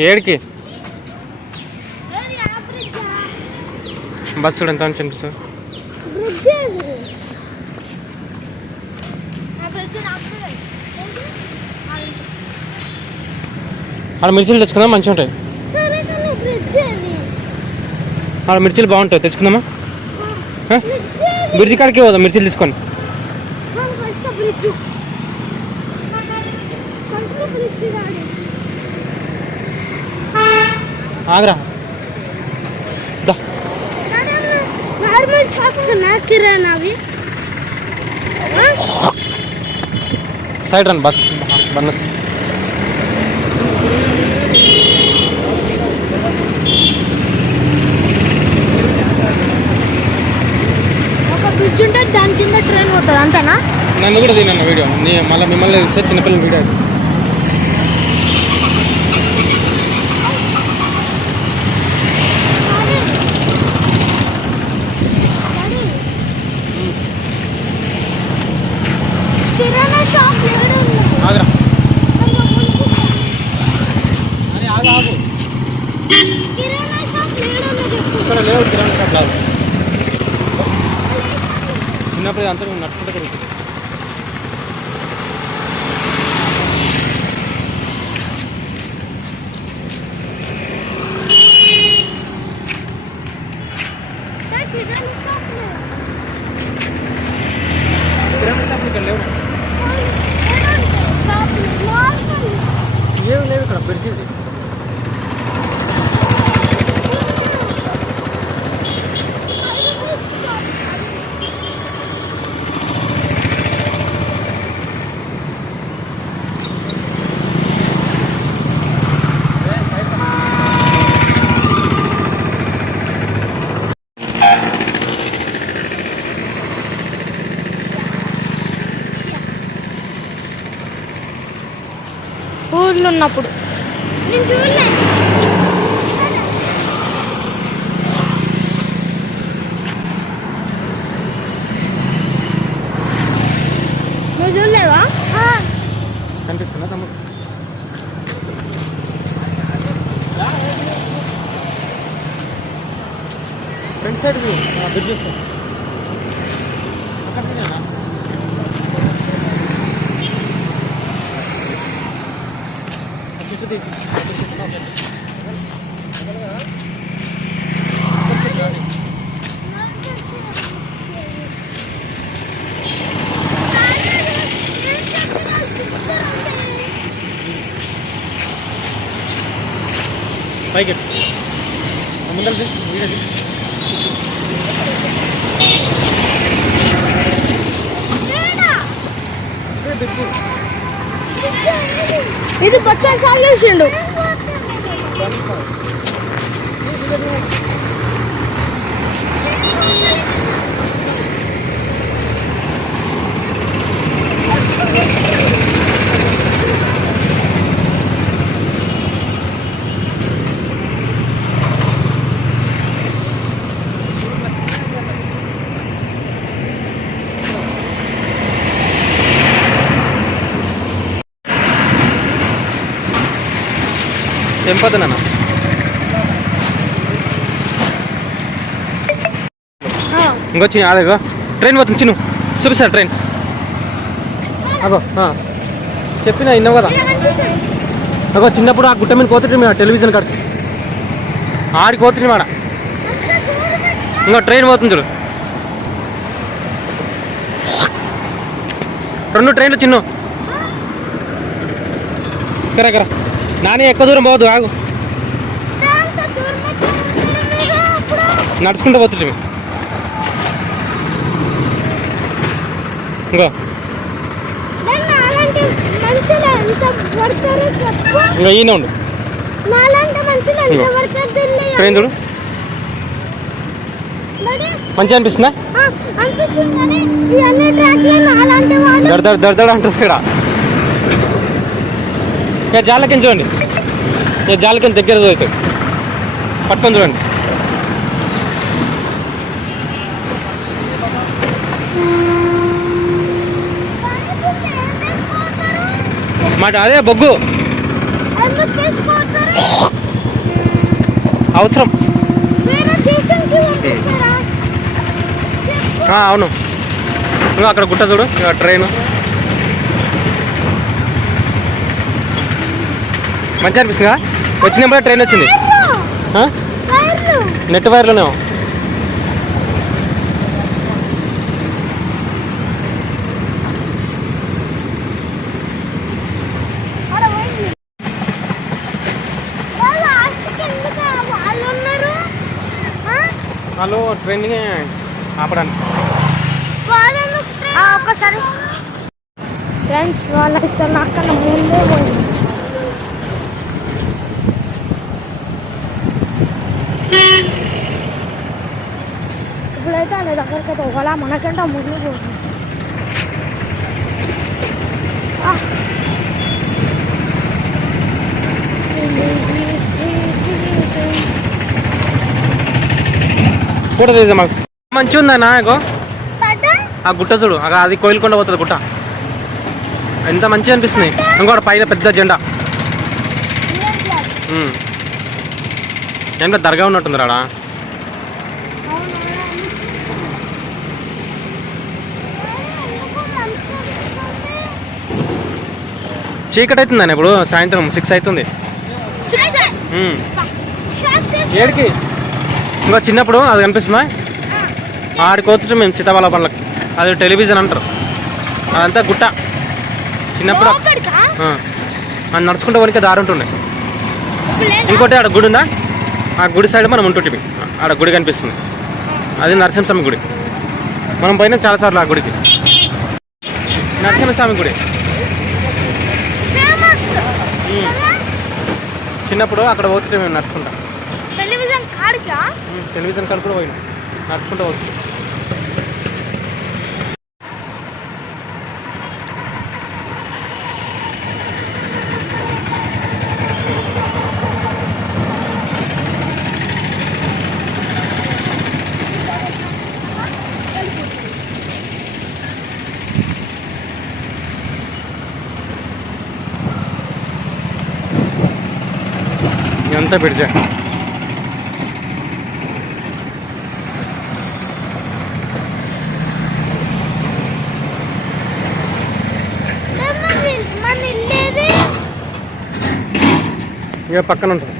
ఏడికి బస్ చూడ ఎంత కనిపిస్తుంది. ఆడ మిర్చిలు తెచ్చుకుందాం, మంచిగా ఉంటాయి. ఆడ మిర్చిలు బాగుంటాయి, తెచ్చుకుందామా? బ్రిడ్జి కాడికి పోదాం మిర్చిలు తీసుకొని. Agra side run bus bund. ఒక బ్రిడ్జ్ ఉంటుంది, దాని కింద ట్రైన్ పోతుంది అంతేనా? నన్ను కూడా తిన్నాను వీడియో, మళ్ళీ మిమ్మల్ని తీస్తే చిన్నపిల్లల వీడియో. ఆగ్రా అని ఆగు ఇక్కడ లేవు కిరాణా షాప్ లాగా. చిన్నప్పుడు అంతా నడుచుకుంటే కడుగుతుంది. కిరాణా షాప్ ఇక్కడ లేవు, ఏమి లేవు ఇక్కడ. బ్రిడ్జ్ ఇది. ఊర్లో ఉన్నప్పుడు నువ్వు చూడలేవా? కనిపిస్తుందా తమ్ముడు? ఫ్రంట్ సైడ్ బ్రిడ్జ్ పైకి ముందర ఇది పక్కన సాగేసిండు. ఏం పోతున్నా ఇంకొచ్చి అదేగో ట్రైన్ పోతుంది. చిన్న చూపిస్తారు ట్రైన్. అగో చెప్పిన విన్నావు కదా. అగో చిన్నప్పుడు ఆ గుట్ట మీద కోతుంటే మేము టెలివిజన్ కాడికి ఆడికి పోతుంది మాట. ఇంకో ట్రైన్ పోతుంది చూడు, 2 ట్రైన్లు చిన్న. కరా నాని ఎక్కువ దూరం పోవద్దు, ఆగు. నడుచుకుంటూ పోతుంది. ఇంకో ఇంకా ఈయన ఉండు. ట్రైన్ చూడు మంచిగా అనిపిస్తుందా? దడ అంటుంది ఇక్కడ. ఇక జాలకింద చూడండి, ఇక జాలకింద దగ్గర దొరుకుతాయి, పట్టుకొని చూడండి. మాట అదే బొగ్గు అవసరం. వేరే దేశానికి పంపిస్తారా? చెప్పు. అవును. ఇంకా అక్కడ గుట్ట చూడు, ఇక ట్రైన్ మంచిగా అనిపిస్తుందా? వచ్చినప్పుడే ట్రైన్ వచ్చింది. వైర్లు. నెట్ వైర్లోనే. ఆడ పోయింది. వాళ్ళు ఆస్తికి ఎందుకు వాళ్ళు ఉన్నారు? వాళ్ళు ట్రైన్ ఆపడానికి. ఒక్కసారి ఫ్రెండ్స్ వాళ్ళకి అక్కడ ముందే పోయింది. ఇప్పుడైతే అనే దగ్గరికి అయితే ఒకలా మనకంటే ముందు పోతుంది. ఫోటో తీద్దాం. మాకు మంచిగా ఉందన్నా. ఇగో ఆ గుట్ట చూడు, అది కోయిలకొండ పోతుంది గుట్ట. ఎంత మంచిగా అనిపిస్తుంది. ఇంకోటి పైన పెద్ద జెండా. ఏం దర్గా ఉన్నట్టుంది రాడా. చీకటి అవుతుందని ఇప్పుడు సాయంత్రం 6 అవుతుంది. ఏడికి ఇంకా చిన్నప్పుడు అది కనిపిస్తుందా? ఆడికోతుంటే మేము సీతాఫల పండ్లకి. అది టెలివిజన్ అంటారు. అదంతా గుట్ట. చిన్నప్పుడు అది నడుచుకుంటే వరకు దారి ఉంటుండే. ఇంకోటి ఆడ గుడి ఉందా, ఆ గుడి సైడ్ మనం ఉంటుంటే ఆడ గుడి కనిపిస్తుంది. అది నరసింహస్వామి గుడి. మనం పోయినా చాలాసార్లు ఆ గుడికి. నరసింహస్వామి గుడి చిన్నప్పుడు అక్కడ పోతుంటే మేము నడుచుకుంటాం. టెలివిజన్ కాడ కూడా పోయినాం, నడుచుకుంటూ పోతుంది. ఎంత బిడ్జ ఇక పక్కన ఉంటుంది.